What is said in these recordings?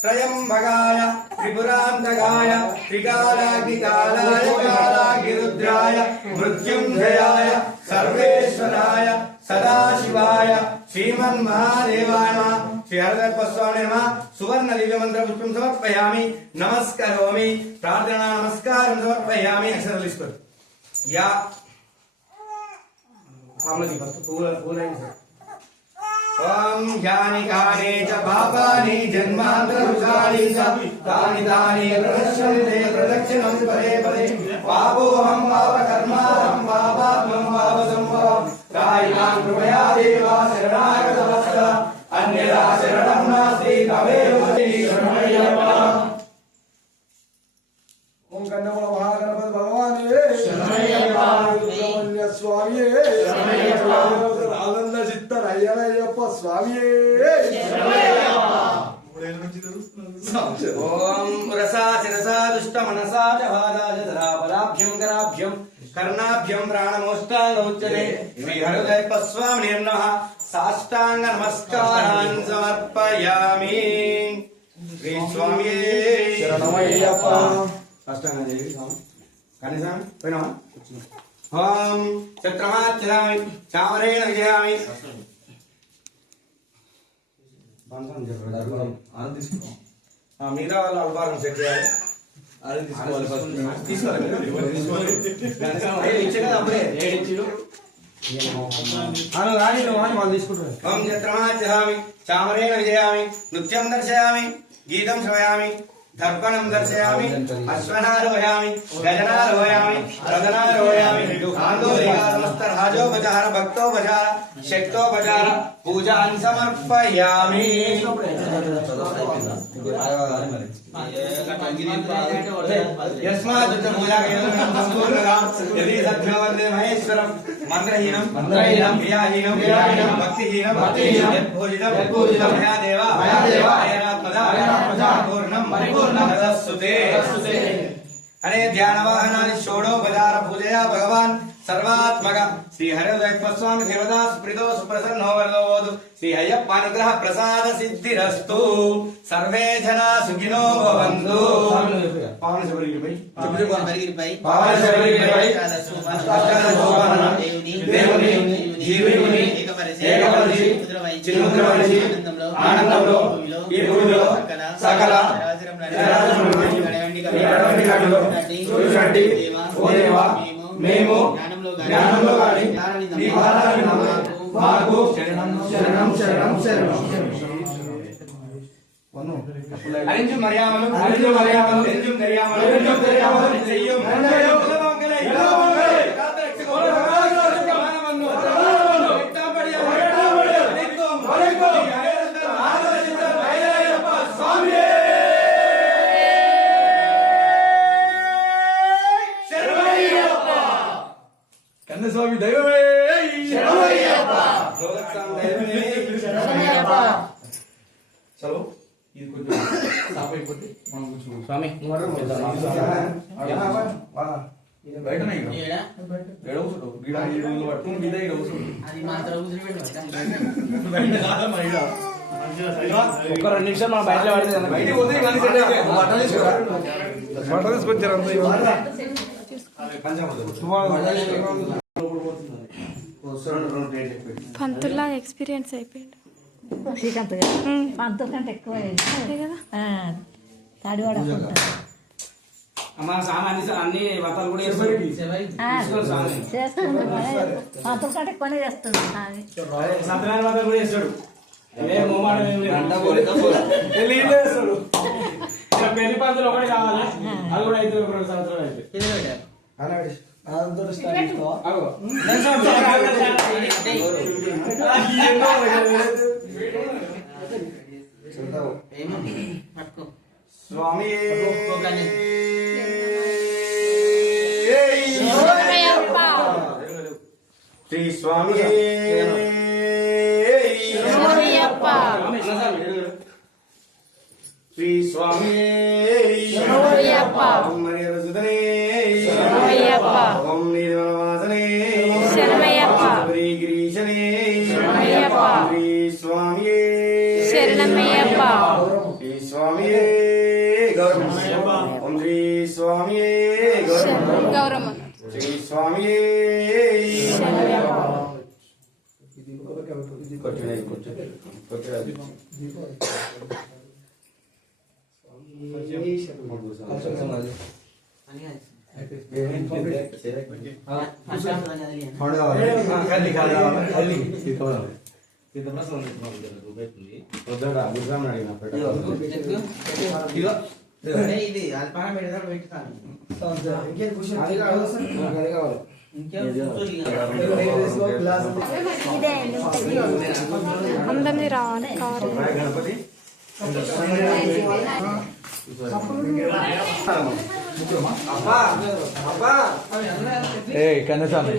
त्रयंबकाय त्रिपुरांतकाय त्रिकालाग्निकालाय कालाग्निरुद्राय मृत्युंजयाय सर्वेश्वराय सदाशिवाय श्रीमन्महादेवाय नमः। श्री हरदर्पस्वामिने नमः। सुवर्ण दिव्य मंत्र पुष्पं समर्पयामि, नमस्करोमि, प्रार्थना नमस्कारं समर्पयामि। अक्षरलिस्पर या कामदी पूरा ओम ज्ञानी काने च पापानि जन्मान्तरविकानि च तानि तानि प्रदक्षिणते प्रदक्षिणं पदे पदे पापोऽहं पापकर्माहं पापात्मं पापसम्भवं कायिकां कृपया देवा शरणागतवत्स अन्यथा शरणं नास्ति तमेव शरणमय्यप्पा। ओम कन्नमूल महागणपति भगवान शरणमय्यप्पा। स्वामी शरणमय्यप्पा। आनंद चित्त अय्यप्पा स्वामी शरणमय्यप्पा। ओम रसा शिरसा दुष्ट मनसा च वादा च धरापदाभ्यं कराभ्यं कर्णाभ्यं प्राणमोष्टांग उच्यते। श्री हरदर्पस्वामिने नमः। साष्टांग नमस्कारान् समर्पयामि। श्री स्वामी शरणमय्यप्पा। साष्टांग देवी कनिसाम पैना ओम चक्रमाच्चरामि चामरेण विजयामि। మిగతా వాళ్ళు అల్పారం సెట్ చేయాలి. ఇచ్చే కదా అప్పుడే వాళ్ళు తీసుకుంటారు. ఓం చత్రమాచరామి చామరేణ విజయామి నృత్యం దర్శయామి గీతం శ్రవయామి దర్పణం దర్శయామి అశ్వనారోహయామి గజనారోహయామి రథనారోహయామి సమస్త రాజోపచార భక్తోపచార శక్తోపచార పూజాన్ సమర్పయామి. యస్మాత్ పూజా సంపూర్ణగా యది సత్యవర్దే మహేశ్వరం మంత్రహీనం క్రియాహీనం భక్తిహీనం యద్భూజితం మయా దేవా పరిపూర్ణం తదస్తుతే అనే ధ్యానవాహనాన్ని షోడోపచార పూజయా భగవాన్ सर्वात्मक श्री हरिदर्पस्वामी देवदास प्रीतो सुप्रसन्नो वरदोवतु। श्री अय्यप्प अनुग्रह प्रसाद सिद्धिरस्तु। सर्वे जना सुखिनो भवन्तु। पावन शबरी भाई पावन शबरी भाई देवनी जीवनी एकपरिशि चिन्मुद्रवरिशि आनंदंलो ఈ భూమిలో సకల చూడండి ఓ దేవా మేము జ్ఞానంలో గాని నీ భారాన్ని మాకు శరణం శరణం శరణం శరణం. అరింజు మరియామలు అరింజు మరియామలు అరింజు మరియామలు అరింజు మరియామలు చెయ్యం మంగళే మంగళే కాతరక్ష మానవన్ను ఎట్టబడియ అలైకుం అలైకుం ఆదరించ అయ్యప్ప స్వామి స్వామి దైవమే శరణమయ్యప్ప. లోకస్వామి దైవమే శరణమయ్యప్ప. చలో ఇది కొంచెం స్టాప్ అయిపోతే మనం కూర్చున్నాం. స్వామి బయటనే ఎడవసుడు గిడ ఈడు పట్టుకుని గిడ ఈడవసుడు అది మాత్రం బయట కాదా మైడ ఒక 2 నిమిషాలు మనం బయట పడితే బయటికి పోతే కానీ సెట్ అయితే బట్టలు తీసుకొచ్చారు పంతుల్లాగా ఎక్స్పీరియన్స్ అయిపోయాడు శ్రీకాంత్ గారు. పంతుల కంటే ఎక్కువ తాడివాడ అన్ని వ్రతాలు కూడా చేస్తుంది. పంతుల కంటే ఎక్కువనే చేస్తుంది. సత్యనారాయణ వ్రతాలు కూడా చేస్తాడు. పెళ్లి పంతులు ఒకటి కావాలి. అది కూడా అయితే 2 సంవత్సరాలు అయితే స్వామి శ్రీ స్వామి శ్రీ స్వామి మరి ఓం నీలిమలవాసనే శరణమయ్యప్ప శ్రీ గిరీశనే శరణమయ్యప్ప శ్రీ స్వామియే శరణమయ్యప్ప శ్రీ స్వామియే గౌరవం ఓం శ్రీ స్వామియే గౌరవం గౌరమ్మ శ్రీ స్వామియే శరణమయ్యప్ప ఇది అల్పాన పెడతాడు పెట్టుతాను అందరినీ రావాలి కావాలి కన్నస్వామి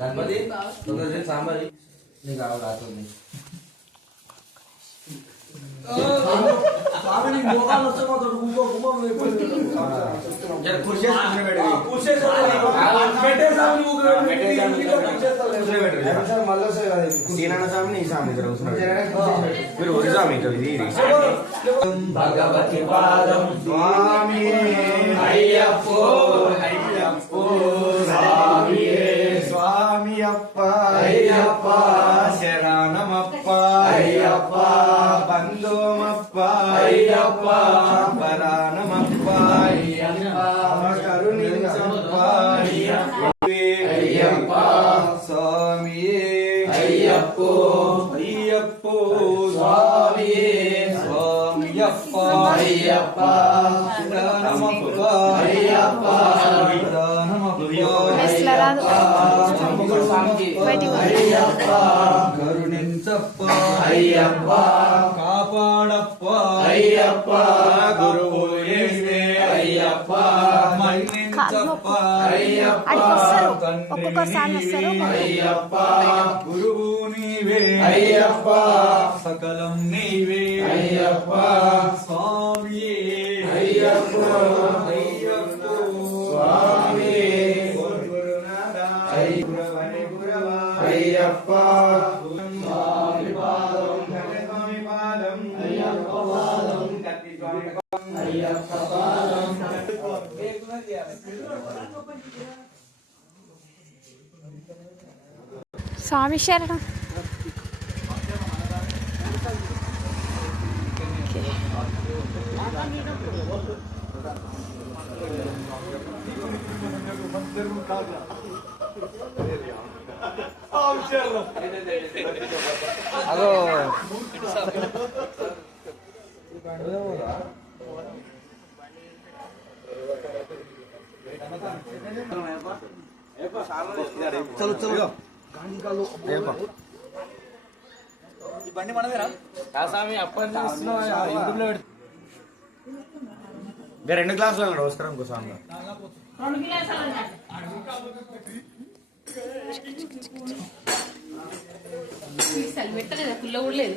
గణపతి సాంబారి నీకు రాస్తుంది భగవతి పాదం స్వామి అయ్యప్పో అయ్యప్పో స్వామి అప్ప అయ్యప్ప శరణమప్ప అయ్యప్ప బంధోమప్ప అయ్యప్ప పరాణమప్ప కరుణించప్ప అయ్యప్ప స్వామియే అయ్యప్పో అయ్యప్పో స్వామియే స్వామియప్ప అయ్యప్ప శరణమప్ప అయ్యప్ప మెస్ల రాదు బయటికి అయ్యప్ప కరుణించప్ప అయ్యప్ప కాపాడప్ప అయ్యప్ప గురువు అయ్యప్ప మన్నించప్ప అయ్యప్ప అడిగి వస్తారు తండ్రి ఒక్కొక్కసారి వస్తారు అయ్యప్ప గురువు నీవే అయ్యప్ప సకలం నీవే అయ్యప్ప స్వామియే అయ్యప్ప అయ్యప్ప స్వామి గురునాథ గురవని గురవ అయ్యప్ప స్వామి పాదం స్వామి పాదం అయ్యప్ప పాదం స్వామి శరణం. అదో చలో చలో బండి మనదేరా స్వామి అప్పటి యూట్యూబ్లో రెండు క్లాసులు అన్నాడు వస్త్రం ఇంకో స్వామి పెట్టలేదు పుల్ల కూడా లేదు.